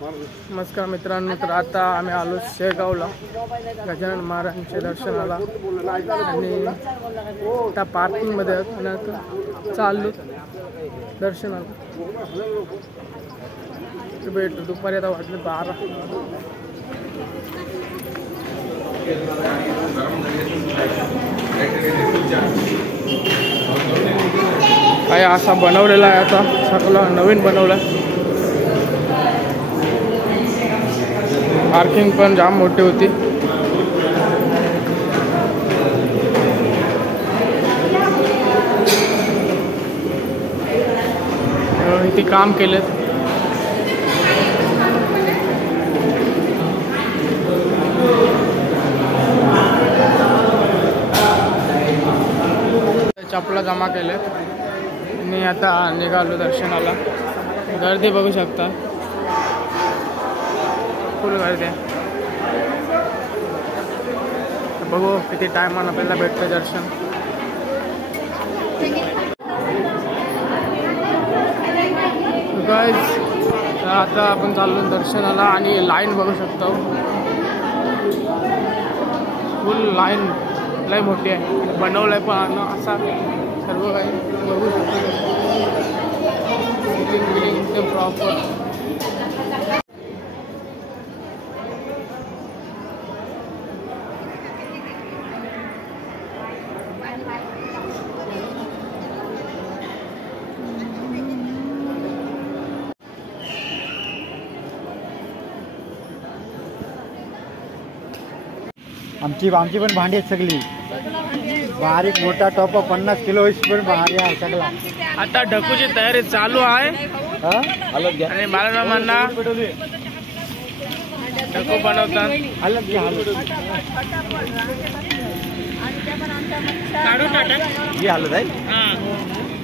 नमस्कार मित्रांनो, तर आता आम्ही आलो शेगावला गजानन महाराजांच्या दर्शनाला आणि त्या पार्किंगमध्ये आणि आता चाललो दर्शनाला. भेटू दुपारी, आता वाजले 12. काय असा बनवलेला आहे, आता सगळं नवीन बनवलं. पार्किंग पण जाम मोठी होती. इथे काम केले. चपला जमा केले आणि आता निघालो दर्शनाला. गर्दी बघू शकता, फुल गर्दी आहे. बघू किती टायमान आपल्याला भेटतं दर्शन. गाइस, आता आपण चाललो दर्शनाला आणि लाईन बघू शकतो. फुल लाईन लय मोठी आहे. बनवलंय पण असा सर्व काही बघू शकतो. एकदम प्रॉपर. आमची पण भांडी आहेत सगळी. बारीक मोठा टॉप 50 किलो पण भांडी आहे सगळा. आता ढकूची तयारी चालू आहे आणि बाळरामांना ढकू बनवतात.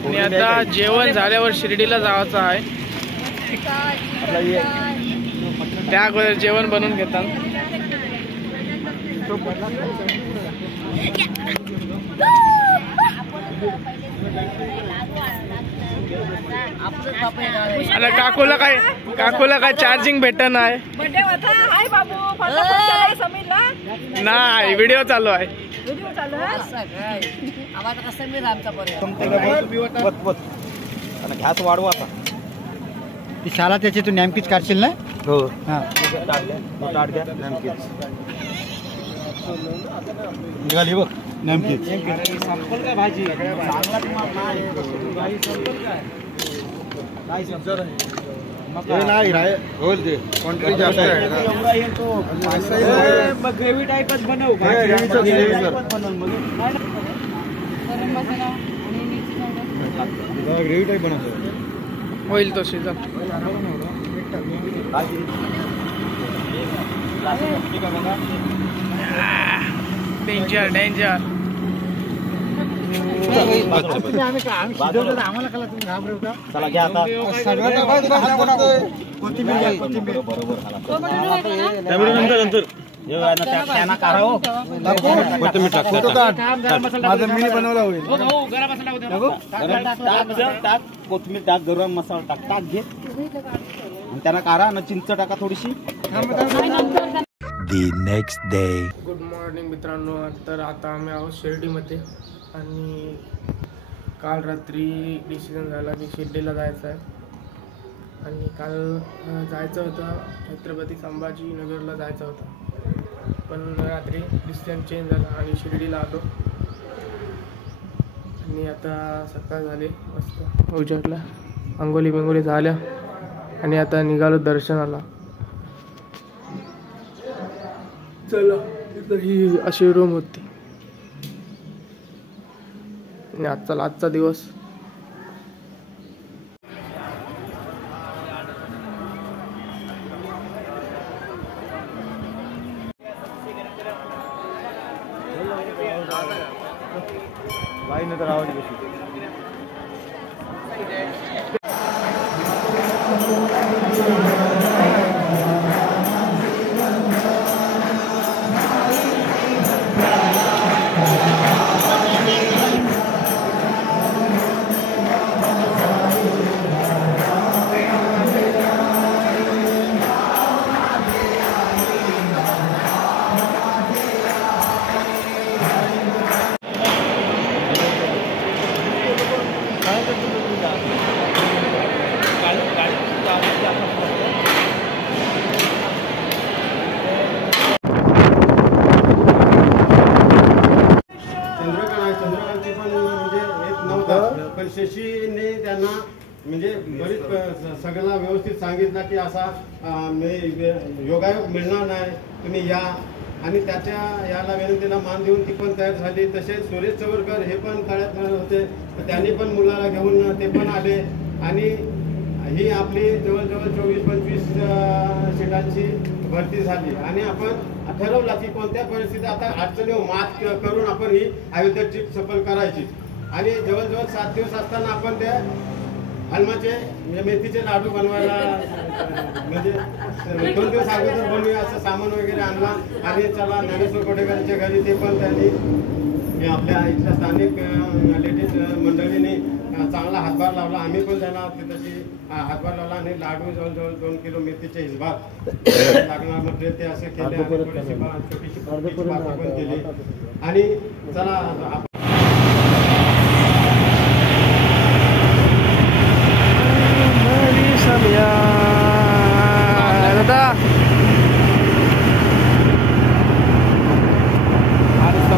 आणि आता जेवण झाल्यावर शिर्डीला जायचं आहे. त्या अगोदर जेवण बनवून घेतात. आणि काकूला काय चार्जिंग भेटन आहे. नाही, व्हिडिओ चालू आहे. घ्यास वाढवा आता. ती शाळा त्याची तू नेमकीच काढशील ना. हो, निघाली बघ नेमकी. भाजी नाही होईल ते क्वांटिटी जास्त आहे. ग्रेव्ही टाईपच बनव. ग्रेव्ही टाईप बनवतो होईल तो शिजा. Danger danger. आम्हाला कला तुम्ही घाबरवता. चला घ्या आता. मिनी बनवला होईल. कोथिंबीर टाक, गरम मसाला टाक, टाक घे त्यांना काढा आणि चिंच टाका थोडीशी. The next day. Good morning मित्रांनो. तर आता आम्ही आहोत शिर्डीमध्ये आणि काल रात्री डिसिजन झाला की शिर्डीला जायचं आहे. आणि काल जायचं होतं छत्रपती संभाजीनगरला जायचं होतं, पण रात्री डिसिजन चेंज झाला आणि शिर्डीला आलो. आणि आता सकाळ झाली, मस्त उजेडला, अंघोळी बिंगोळी झाल्या आणि आता निघालो दर्शनाला. चला, तर ही अशी रूम होती आणि आजचा दिवस. बाई नंतर आवडली कशी. सगळ्यांना व्यवस्थित सांगितलं की असा योगायोग मिळणार नाही, तुम्ही या. आणि त्याच्या याला विनंतीला मान देऊन ती पण तयार झाली. तसेच सुरेश चवरकर हे पण तळ्यात होते, तर त्यांनी पण मुलाला घेऊन ते पण आले. आणि ही आपली जवळजवळ 24-25 सीटांची भरती झाली. आणि आपण ठरवलं की कोणत्या परिस्थितीत आता अडचणीवर मात करून आपण ही अयोध्या ट्रिप सफल करायची. आणि जवळजवळ 7 दिवस असताना आपण त्या हलमाचे मेथीचे लाडू बनवायला म्हणजे 2 दिवस अगोदर बनवूया असं सामान वगैरे आणला. आणि चला ज्ञानेश्वर कोटेकरांच्या घरी ते पण त्यांनी आपल्या इथल्या स्थानिक लेडीज मंडळींनी चांगला हातभार लावला. आम्ही पण त्यांना तशी हातभार लावला. आणि लाडू जवळजवळ 2 किलो मेथीचे हिसभार लागणार मटेरियल ते असे केले. छोटीशी पार्टी पण केली. आणि चला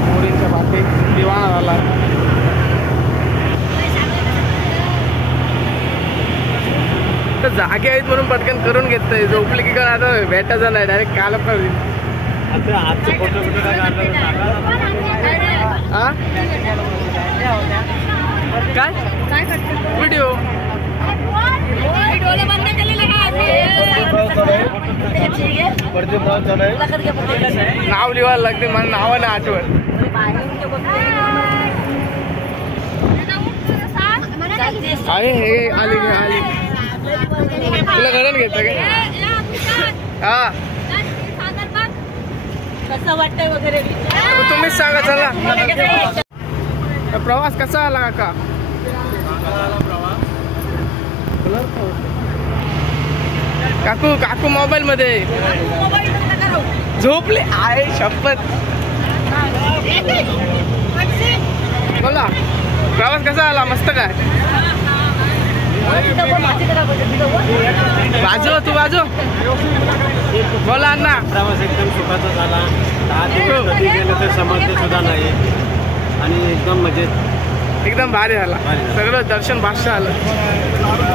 मोरींच्या बाकी दिवाणा झाला. तर जागे आहेत म्हणून पटकन करून घेतोय. झोपली की काय आता भेटायचं नाही, डायरेक्ट काल पण काय व्हिडिओ नाव लिवायला लागते, मला नाव ना आठवण. आहे हे आली आली तुला घरात घेत काय? हा कसं वाटतंय वगैरे तुम्हीच सांगा. चला प्रवास कसा आला काका? काकू काकू मोबाईल मध्ये झोपले आहे शपथ. बोला प्रवास कसा आला? मस्त काय? बाजू तू बाजू बोला अण्णा. प्रवास एकदम सुखाचा झाला. 10 दिवस कधी गेलं तर समजते सुद्धा नाही. आणि एकदम मजेत एकदम भारी झाला. सगळं दर्शन भाष्य आलं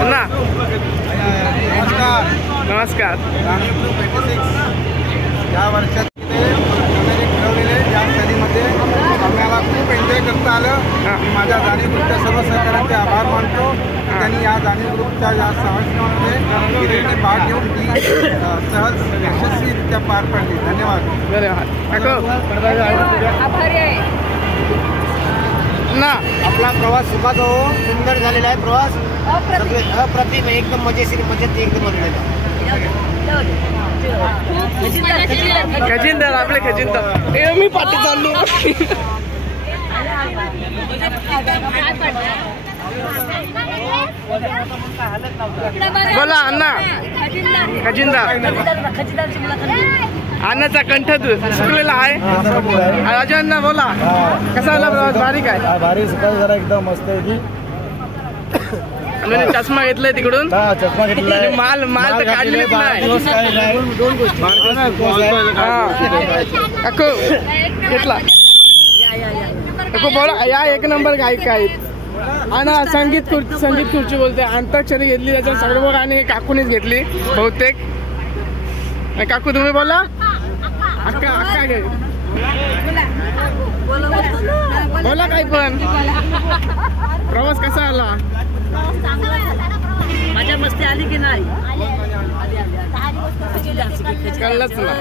ना. नमस्कार. या वर्षात ठरवलेले या सहलीमध्ये आम्हाला खूप एन्जॉय करता आलं. माझ्या जाणीव ग्रुपच्या सर्व सहकाऱ्यांचे आभार मानतो. त्यांनी या जाणीव ग्रुपच्या या सहलीमध्ये गिरीने भाग घेऊन ती सहज यशस्वीरित्या पार पडली. धन्यवाद. ना आपला प्रवास सुखाचा हो. सुंदर झालेला आहे प्रवास. अप्रतिम एकदम मजेशीर मजेत एकदम खजिनदार आपले खजिनदार. मी पाठी चाललो. बोला अण्णा. खजिनदार अन्नाचा कंठ सुकलेला आहे. राजा अण्णा बोला कसा आला प्रवास? भारी काय? भारी सुखाचा जरा एकदम मस्त आहे की. चष्मा घेतलाय तिकडून. चष्मा घेतलाय. माल माल तर काढलेच नाही. काकू घेतला. काकू बोला या एक नंबर गायक आहेत. आणि संगीत खुर्ची बोलते. अंताक्षरी घेतली त्याच्या सर्व गाणी काकूनेच घेतली बहुतेक. काकू तुम्ही बोला. अक्का अक्का घे बोला काही पण. प्रवास कसा आला? माझ्या मस्ती आली की नाही? कळलंच ना.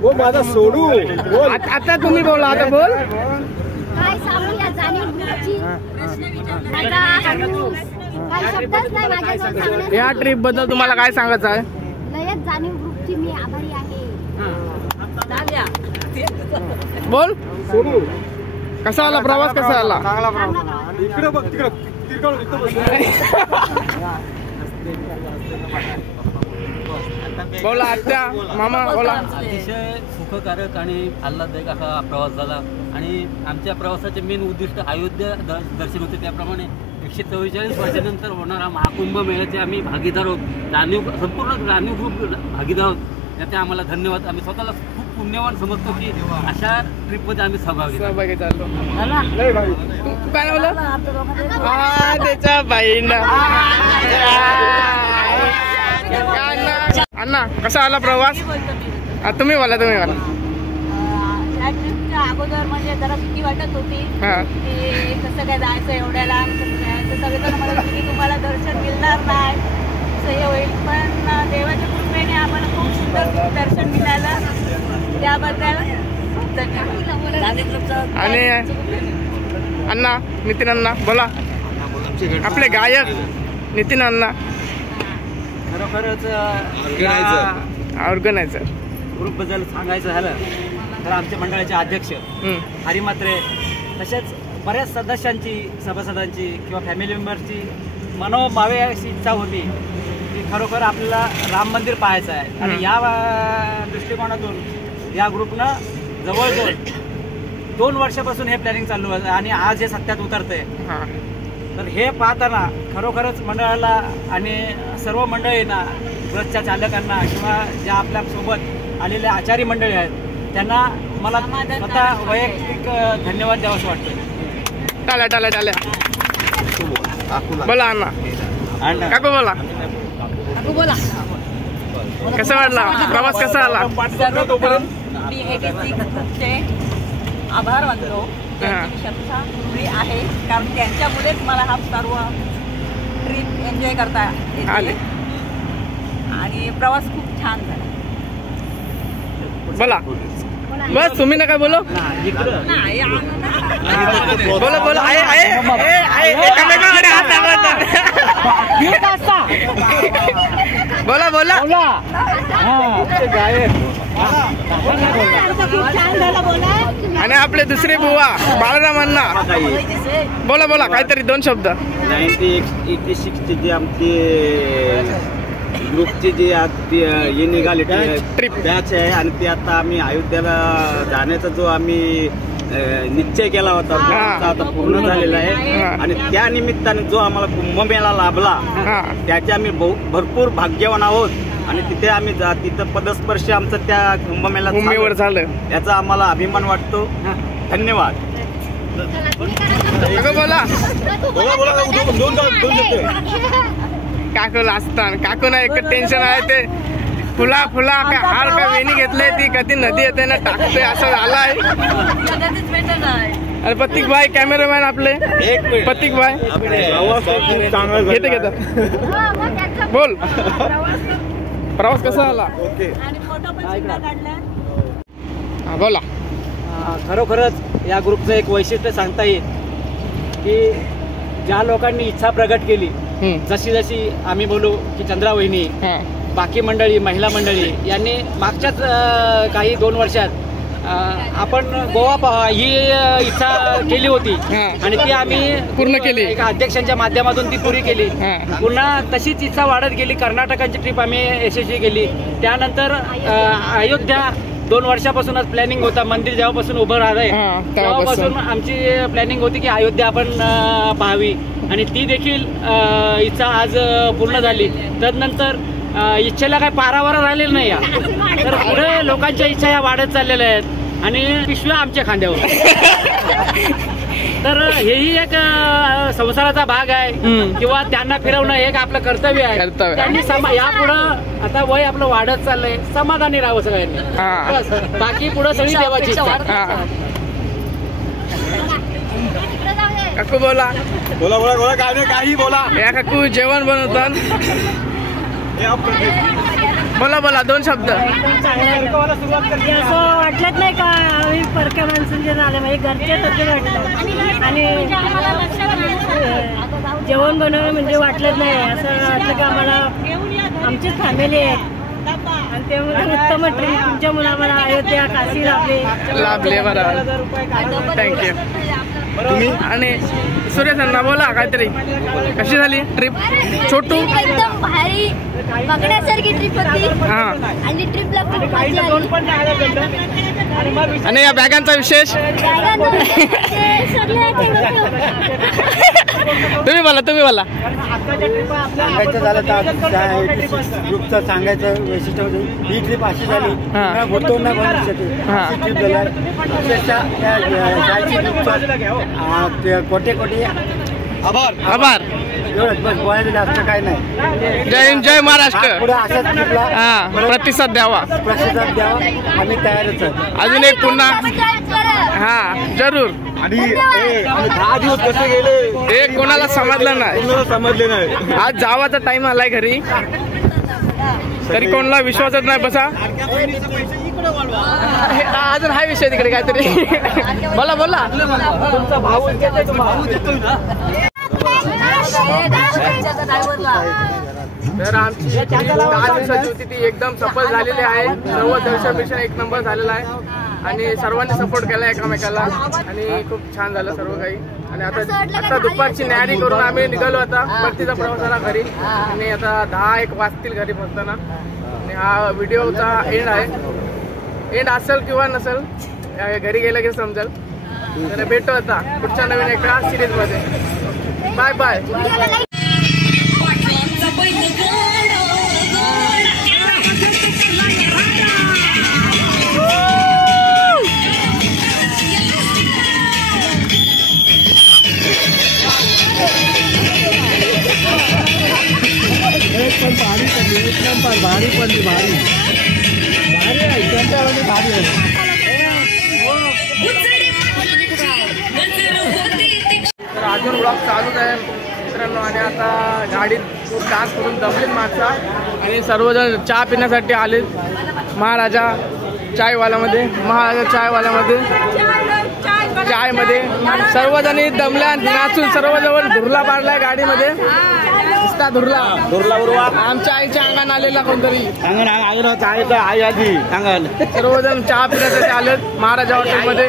बोल माझा सोडू. आता तुम्ही बोला. आता बोल. काय सांगू या जाणीव ग्रुपची? या ट्रिप बद्दल तुम्हाला काय सांगायचं आहे? लयच जाणीव ग्रुपची मी आभारी आहे. बोल. कसा आला प्रवास? कसा आला? चांगला प्रवास. इकडे बघ तिकडे. बोला आत्या मामा बोला. अतिशय सुखकारक आणि आल्हाददायक असा प्रवास झाला. आणि आमच्या प्रवासाचे मेन उद्दिष्ट अयोध्या दर्शन होते. त्याप्रमाणे 144 वर्षानंतर होणारा महाकुंभ मेळ्याचे आम्ही भागीदार आहोत. संपूर्ण जाणीव ग्रुप भागीदार आहोत. त्याचे आम्हाला धन्यवाद. आम्ही स्वतःला खूप पुण्यवान समजतो की अशा ट्रिपमध्ये आम्ही सहभागी झालो. तू काय बोला त्याच्या बहिणा. अण्णा कसा आला प्रवास? तुम्ही बोला. या ट्रिपच्या अगोदर म्हणजे जरा भीती वाटत होती की कसं काय जायचं एवढ्या लांब सगळेजण म्हणत होते की तुम्हाला दर्शन मिळणार नाही असं हे होईल, पण देवाच्या कृपेने आम्हाला खूप सुंदर दर्शन मिळालं, त्याबद्दल धन्यवाद. आणि अण्णा नितीन अण्णा बोला, आपले गायक नितीन अण्णा. खरोखरच ऑर्गनायझर ग्रुपबद्दल सांगायचं झालं तर आमच्या मंडळाचे अध्यक्ष हरिमात्रे, तसेच बऱ्याच सदस्यांची, सभासदांची किंवा फॅमिली मेंबर्सची मनोभावे अशी इच्छा होती की खरोखर आपल्याला राम मंदिर पाहायचं आहे. आणि या दृष्टिकोनातून या ग्रुपनं जवळजवळ 2 वर्षापासून हे प्लॅनिंग चालू आहे आणि आज हे सत्यात उतरतंय. तर हे पाहताना खरोखरच मंडळाला आणि सर्व मंडळींना, बसच्या चालकांना किंवा ज्या आपल्या सोबत आलेल्या आचारी मंडळी आहेत त्यांना मला स्वतः वैयक्तिक धन्यवाद द्यावंसं वाटतं. टाल्या बोला अण्णा. काकू बोला. कसा वाटला प्रवास? कसा आला? मी 86 ग्रुपचे आभार मानतो. क्षमता पुरी आहे कारण त्यांच्यामुळेच मला हा सर्व ट्रिप एन्जॉय करता येते आणि प्रवास खूप छान झाला. बोला बस, तुम्ही ना काय बोलो. बोला आणि आपले दुसरे बुवा बाळराम अण्णा बोला काहीतरी 2 शब्द. 1986 जे आमची ग्रुपची जी आज हे निघाली ट्रिप बॅच आहे आणि ते आता आम्ही अयोध्येला जाण्याचा जो आम्ही निश्चय केला होता आता पूर्ण झालेला आहे. आणि त्या निमित्ताने जो आम्हाला कुंभमेळा लाभला त्याचे आम्ही भरपूर भाग्यवान आहोत. आणि तिथे आम्ही तिथं पदस्पर्श आमचं त्या कुंभमेळ्यात भूमीवर झालं याचा आम्हाला अभिमान वाटतो. धन्यवाद. काकू लाजतान. काकू ना एक टेन्शन आहे ते फुला हार का वेणी घेतले ती कधी नदी येते ना टाकते असं झालाय. अरे प्रतीक भाई कॅमेरामॅन आपले प्रतीक भाई घेता बोल. प्रवास कसा आला? बोला. खरोखरच या ग्रुपचं एक वैशिष्ट्य सांगता येईल की ज्या लोकांनी इच्छा प्रगट केली, जशी आम्ही बोलू की चंद्रावहिनी, बाकी मंडळी, महिला मंडळी यांनी मागच्याच काही 2 वर्षात आपण गोवा पहा ही इच्छा केली होती आणि ती आम्ही पूर्ण केली. एका अध्यक्षांच्या माध्यमातून ती पुरी केली. पुन्हा तशीच इच्छा वाढत गेली. कर्नाटकाची ट्रिप आम्ही यशस्वी केली. त्यानंतर अयोध्या 2 वर्षापासूनच प्लॅनिंग होता. मंदिर जेव्हापासून उभं राहतंय तेव्हापासून आमची प्लॅनिंग होती की अयोध्या आपण पाहावी आणि ती देखील इच्छा आज पूर्ण झाली. तदनंतर इच्छेला काही पारावार राहिलेलं नाही या. तर पुढे लोकांच्या इच्छा या वाढत चाललेल्या आहेत आणि पिशव्या आमच्या खांद्यावर. तर हेही एक संसाराचा भाग आहे किंवा त्यांना फिरवणं एक आपलं कर्तव्य आहे. त्यांनी यापुढं आता वय आपलं वाढत चाललंय, समाधानी राहावं सगळ्यांनी. बस बाकी पुढे सगळी देवाची इच्छा. काकू बोला काही बोला. या काकू जेवण बनवतात. बोला 2 शब्द. असं वाटलंच नाही का आम्ही परक्या माणसांचे झाले म्हणजे घरचे सगळे वाटलं आणि जेवण बनवणं म्हणजे वाटलंच नाही. असं वाटलं की आम्हाला आमचीच फॅमिली आहे आणि त्यामुळे उत्तम ट्रीप तुमच्यामुळे आम्हाला अयोध्या काशी लाभले. बरोबर थँक्यू. आणि सुरेश अण्णा बोला काहीतरी. कशी झाली ट्रिप? छोटू एकदम भारी बघण्यासारखी ट्रिप होती आणि ट्रिपला खूप मजा आली. आणि या बॅगांचा विशेष तुम्ही बोला सांगायचं झालं तर ग्रुपचं सांगायचं वैशिष्ट्य म्हणजे ही ट्रिप अशी झाली होतो ना ट्रिप झाल्या कोटे आभार एवढंच बस बोलायचं जास्त काय नाही. जय हिंद जय महाराष्ट्र. पुढे असाच ट्रिपला प्रतिसाद द्यावा आम्ही तयारच आहे. अजून एक पुन्हा जरूर. आणि 10 दिवस कसे गेले एक कोणाला समजलं नाही. आज जावाचा टाइम आलाय घरी तरी कोणाला विश्वासच नाही. बसा अजून हा विषय तिकडे काहीतरी बोला. तुमचा भाऊ तर आमची 10 दिवसाची होती ती एकदम सफल झालेली आहे. सर्व दर्शन एक नंबर झालेला आहे आणि सर्वांनी सपोर्ट केला एकमेकाला आणि खूप छान झालं सर्व काही. आणि आता दुपारची न्यारी करून आम्ही निघालो आता परतीचा प्रवासाला घरी. आणि आता 10-1 वाजतील घरी पोहोचताना. आणि हा व्हिडिओचा एंड आहे. एंड असेल किंवा नसेल घरी गेलं की समजेल. तर भेटू आता पुढच्या नवीन एका सिरीज मध्ये. बाय. तर अजून व्लॉग चालूच आहे मित्रांनो. आणि आता गाडीत खूप तास करून दमलेत माणसा आणि सर्वजण चहा पिण्यासाठी आलेत महाराजा चायवाल्यामध्ये. चायमध्ये सर्वजणी दमल्या नाचून सर्वजण धुरला पाडलाय गाडीमध्ये. धुरला आमच्या आईच्या अंगाने आलेला कोणतरी सर्वजण चहा पिण्यासाठी आलेत महाराजा हॉटेलमध्ये.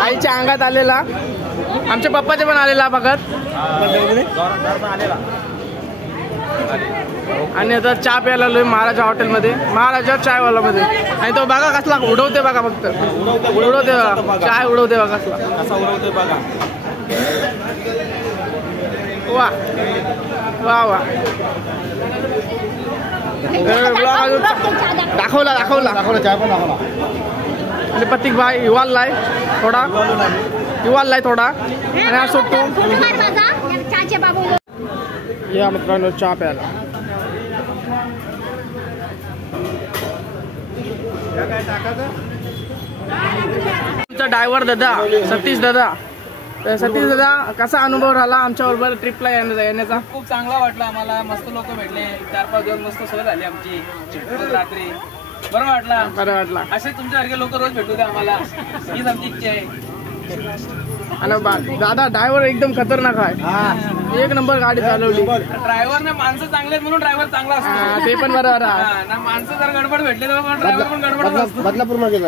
आईच्या अंगात आलेला आमच्या पप्पाचे पण आलेला बघत. आणि आता चहा प्यायला आलोय महाराजा हॉटेलमध्ये महाराजा चायवाल्यामध्ये. आणि तो बघा कसला उडवते बघा फक्त उडवते बघा चाय उडवते बघा कसला उडवते बघा. वा ब्लॉग अजून दाखवला चहा पण दाखवला. आणि प्रतीक भाई हिवाललाय थोडा आणि हा सुटतो. या मित्रांनो चहा प्यायला. आमचा ड्रायव्हर दादा सतीश दादा कसा अनुभव राहिला आमच्या बरोबर ट्रिपला येण्याचा? खूप चांगला वाटला आम्हाला. मस्त लोक भेटले. 4-5 दिवस मस्त सवय झाली आमची. रात्री बरं वाटला. असे तुमच्यासारखे लोक रोज भेटू द्या आम्हाला हीच आमची इच्छा आहे. आणि दादा ड्रायव्हर एकदम खतरनाक आहे. एक नंबर गाडी चालवली. ड्रायव्हरने माणसं चांगले म्हणून ड्रायव्हर चांगला असतो. ते पण बरोबर आहे. माणसं जर गडबड भेटले तर ड्रायव्हर पण गडबड बदलापूर मध्ये